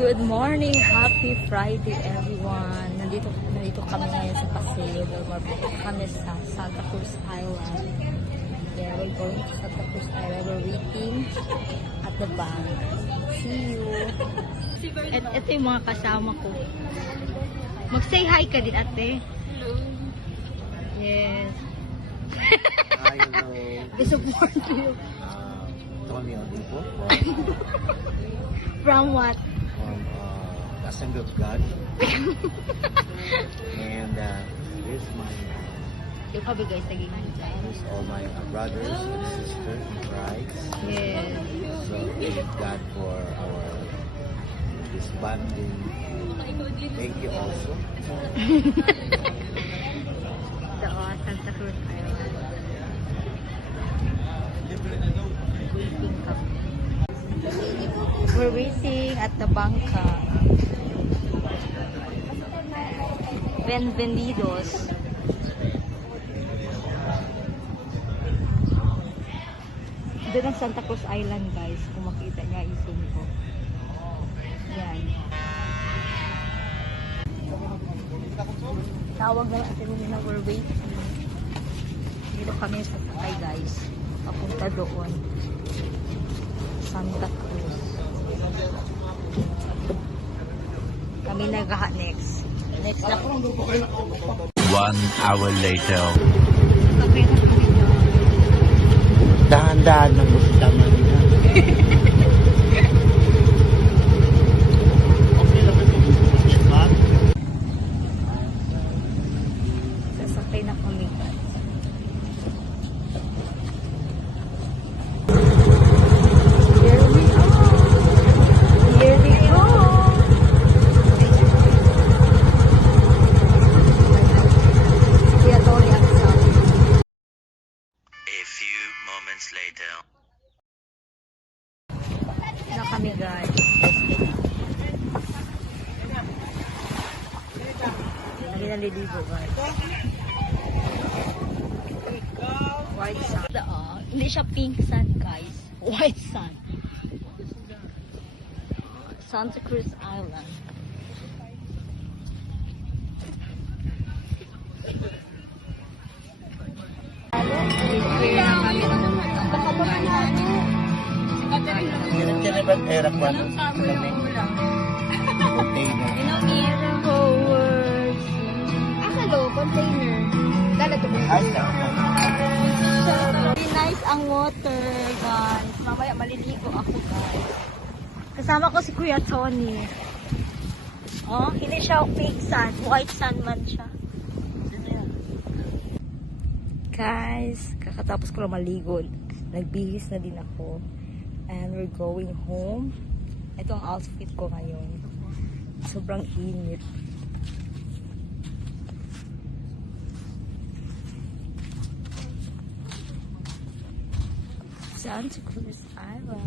Good morning! Happy Friday everyone! Nandito kami ngayon sa Paseo. Marpupunta kami sa Santa Cruz Island. Yeah, we're going to Santa Cruz Island. We're waiting at the bank. See you! At ito yung mga kasama ko. Mag-say hi ka din, ate. Hello! Yes! Hi, hello. We support you. Tony Odipo From what? from Assembly of God. And here's my Yung kami guys, naging here's all my brothers and sisters in Christ. yes. So thank God for our this bonding. Thank you also. The Santa Cruz Island. Waiting kami. We're waiting at the bangka. Bienvenidos. Doon ang Santa Cruz Island guys. Kung makita niya, i-zoom ko. Yan. Tawag na lang natin na we're waiting. Dito kami sa sakay guys. Papunta doon. Santa Cruz. Kami naghaha next. Next na. 1 hour later. Sakay na kami doon. Dahan-dahan ng musdaman niya. Okay lang ito. Sasakay na kami guys. Here we are. Here we go. Kuya Tony ang sabi. A few moments later. Na kami guys. Lagi naliligo guys. White sand. Hindi siya pink sand guys. White sand. Santa Cruz Island. Kaya ba era kwan? Container. Hello, container. Ay, Very nice ang water, guys. Mamaya maliligo ako, guys. Kasama ko si Kuya Tony. Oh, hindi siya pink sand. White sand man siya. Guys, kakatapos ko lang maligo. Nagbihis na din ako. And we're going home. Ito ang outfit ko ngayon. Sobrang init. Santa Cruz Island.